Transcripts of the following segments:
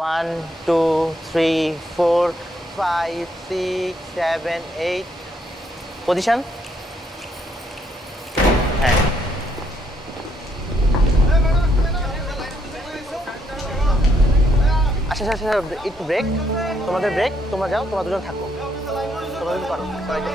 1 2 3 4 5 6 7 8 position হ্যাঁ আচ্ছা আচ্ছা একটু ব্রেক তোমাদের ব্রেক তোমরা যাও তোমরা দুজন থাকো তোমরা যদি পারো সবাইকে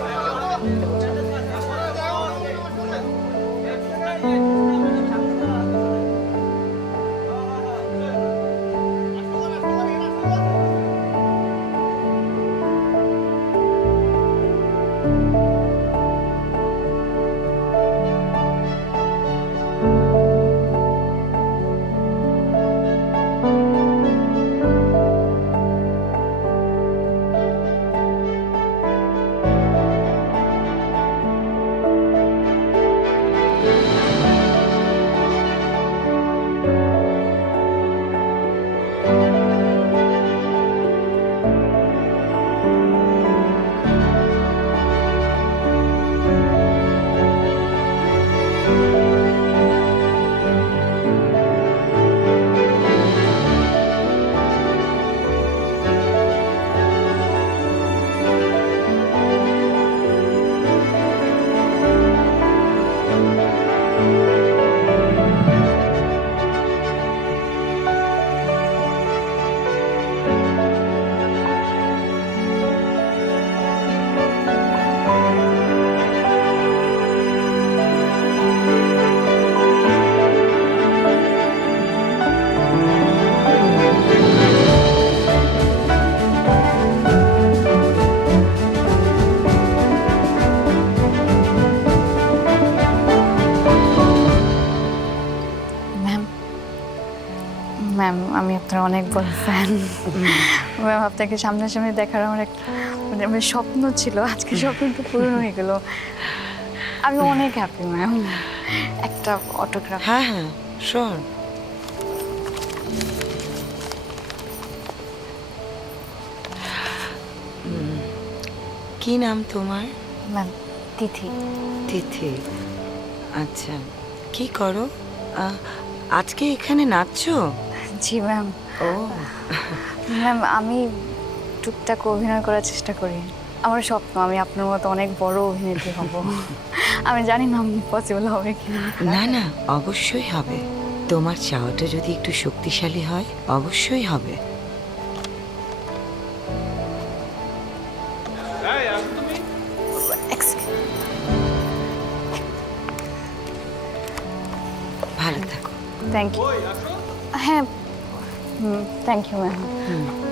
ম্যাম আমি আপনার অনেক বড় ফ্যান ম্যাম আপনাকে সামনাসামনি দেখার আমার একটা মানে স্বপ্ন ছিল আজকে স্বপ্নটা পূরণ হয়ে গেল আমি অনেক হ্যাপি ম্যাম একটা অটোগ্রাফ হ্যাঁ হ্যাঁ শোন কি নাম তোমার? ম্যাম তিথি। তিথি। আচ্ছা কি করো আজকে এখানে নাচছো? জি ম্যাম। ও ম্যাম আমি টুকটাক অভিনয় করার চেষ্টা করি আমার স্বপ্ন আমি আপনার মতো অনেক বড় অভিনেত্রী হব আমি জানি না পসিবল হবে কিনা না না অবশ্যই হবে তোমার চাওয়াটা যদি একটু শক্তিশালী হয় অবশ্যই হবে ভালো থাকো থ্যাংক ইউ হ্যাঁ থ্যাংক ইউ ম্যাম